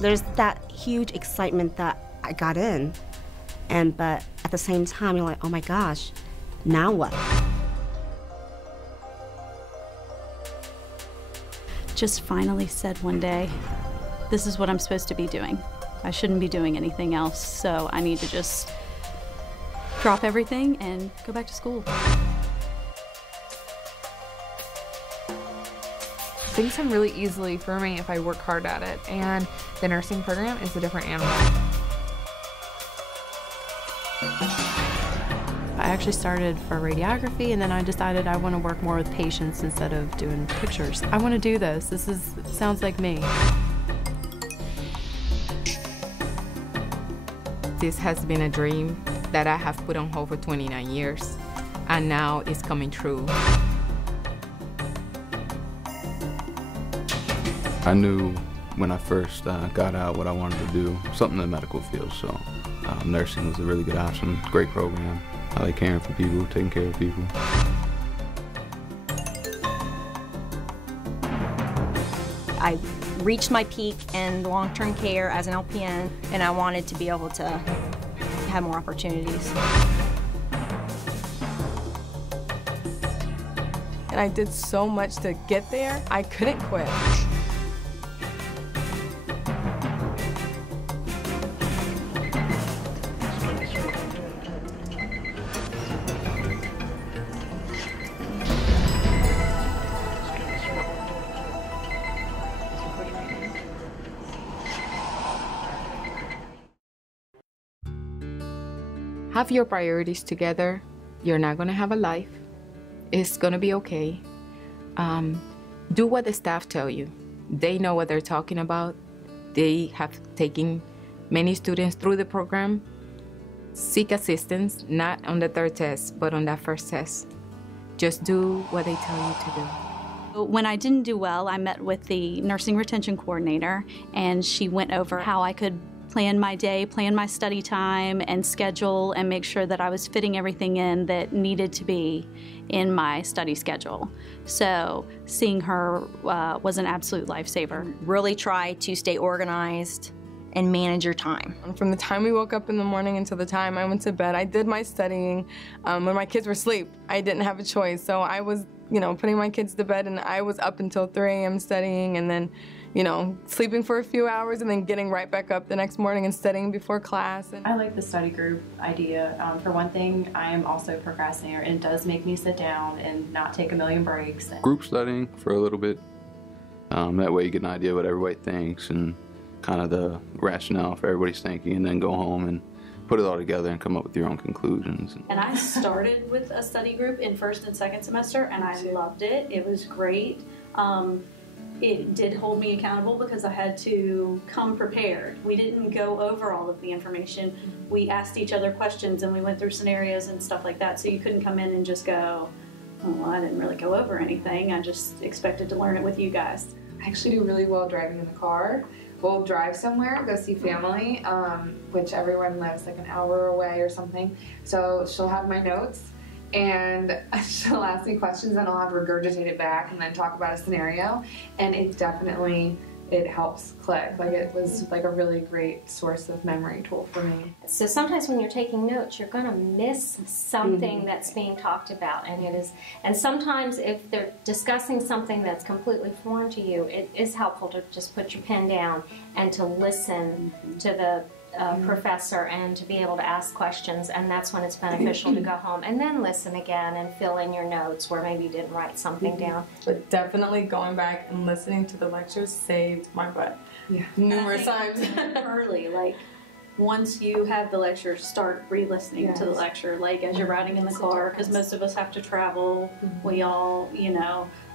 There's that huge excitement that I got in, but at the same time, you're like, oh my gosh, now what? Just finally said one day, this is what I'm supposed to be doing. I shouldn't be doing anything else, so I need to just drop everything and go back to school. Things come really easily for me if I work hard at it, and the nursing program is a different animal. I actually started for radiography, and then I decided I want to work more with patients instead of doing pictures. I want to do this. Sounds like me. This has been a dream that I have put on hold for 29 years, and now it's coming true. I knew when I first got out what I wanted to do, something in the medical field, so nursing was a really good option, great program. I like caring for people, taking care of people. I reached my peak in long-term care as an LPN, and I wanted to be able to have more opportunities. And I did so much to get there, I couldn't quit. Have your priorities together. You're not gonna have a life. It's gonna be okay. Do what the staff tell you. They know what they're talking about. They have taken many students through the program. Seek assistance, not on the third test, but on that first test. Just do what they tell you to do. When I didn't do well, I met with the nursing retention coordinator, and she went over how I could plan my day, plan my study time and schedule, and make sure that I was fitting everything in that needed to be in my study schedule. So seeing her was an absolute lifesaver. Really try to stay organized and manage your time. From the time we woke up in the morning until the time I went to bed, I did my studying. When my kids were asleep, I didn't have a choice. So I was, putting my kids to bed, and I was up until 3 a.m. studying, and then, sleeping for a few hours, and then getting right back up the next morning and studying before class. I like the study group idea. For one thing, I am also a procrastinator, and it does make me sit down and not take a million breaks. Group studying for a little bit. That way you get an idea of what everybody thinks and kind of the rationale for everybody's thinking, and then go home and put it all together and come up with your own conclusions. And I started with a study group in first and second semester, and I loved it. It was great. It did hold me accountable because I had to come prepared. We didn't go over all of the information. We asked each other questions, and we went through scenarios and stuff like that, so you couldn't come in and just go, oh, well, I didn't really go over anything. I just expected to learn it with you guys. I actually do really well driving in the car. We'll drive somewhere, go see family, which everyone lives like an hour away or something. So she'll have my notes, and she'll ask me questions, and I'll have to regurgitate it back and then talk about a scenario. And it helps click. Like, it was like a really great source of memory tool for me. So sometimes when you're taking notes, you're going to miss something that's being talked about, and sometimes if they're discussing something that's completely foreign to you, it is helpful to just put your pen down and to listen to the professor and to be able to ask questions, and that's when it's beneficial to go home and then listen again and fill in your notes where maybe you didn't write something down. But definitely going back and listening to the lectures saved my butt numerous times. Early, like once you have the lecture, start re-listening to the lecture, like as you're riding in the car, because most of us have to travel. We all,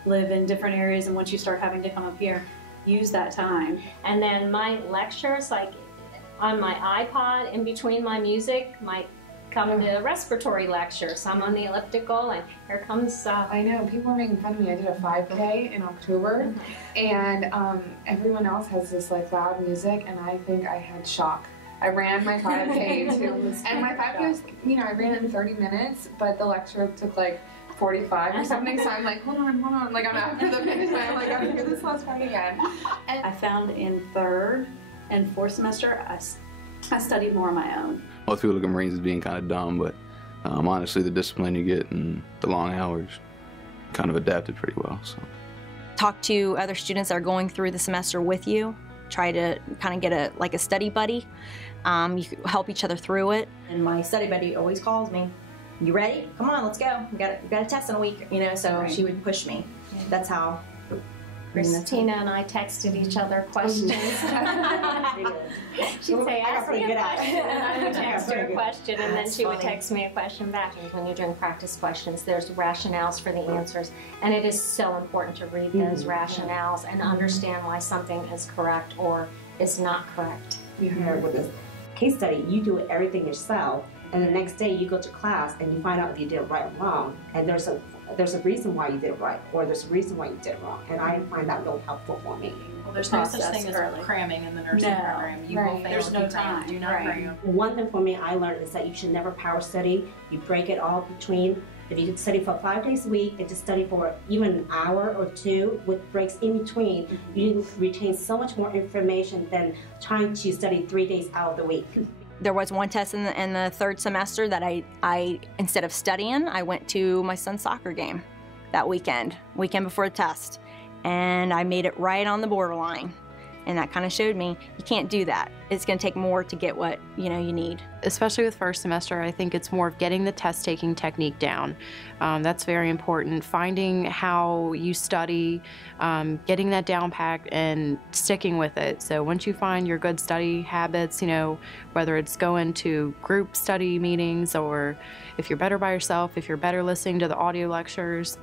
live in different areas, and once you start having to come up here, use that time. And then my lectures, like on my iPod, in between my music, might come to a respiratory lecture. So I'm on the elliptical, and here comes... I know, people are making fun of me. I did a 5K in October, and everyone else has this like loud music, and I think I had shock. I ran my 5K too, and my 5K was, I ran it in 30 minutes, but the lecture took like 45 or something, so I'm like, hold on, like I'm after the finish line, I'm like, I have to do this last one again. And I found in third and fourth semester, I studied more on my own. Most people look at Marines as being kind of dumb, but honestly, the discipline you get and the long hours kind of adapted pretty well. So. Talk to other students that are going through the semester with you. Try to kind of get a study buddy. You can help each other through it. And my study buddy always calls me. You ready? Come on, let's go. We got a test in a week, you know. So she would push me. That's how. Christina and I texted each other questions. She'd say, ask me a question, and I would text her a question, and then she would text me a question back. And when you're doing practice questions, there's rationales for the answers, and it is so important to read those rationales and understand why something is correct or is not correct. You heard with this case study, you do everything yourself, and the next day you go to class and you find out if you did it right or wrong, and there's a reason why you did it right, or there's a reason why you did it wrong, and I find that real helpful for me. Well, there's no such thing as cramming in the nursing program. You will fail. There's no time. Do not cram. One thing for me I learned is that you should never power study. You break it all between. If you study for 5 days a week and just study for even an hour or two with breaks in between, you retain so much more information than trying to study 3 days out of the week. There was one test in the third semester that I instead of studying, I went to my son's soccer game that weekend before the test, and I made it right on the borderline. And that kind of showed me you can't do that. It's going to take more to get what you need. Especially with first semester, I think it's more of getting the test-taking technique down. That's very important. Finding how you study, getting that down packed, and sticking with it. So once you find your good study habits, whether it's going to group study meetings, or if you're better by yourself, if you're better listening to the audio lectures,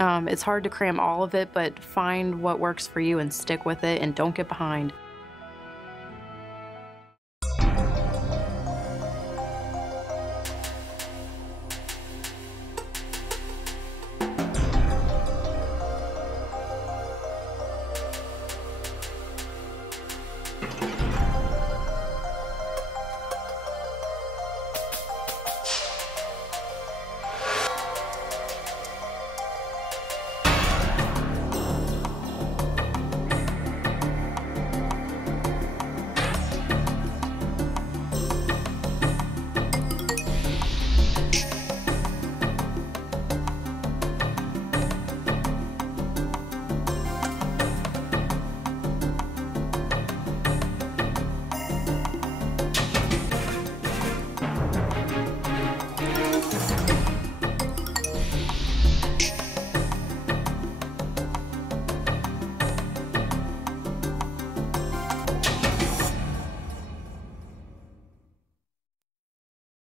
it's hard to cram all of it, but find what works for you and stick with it, and don't get behind.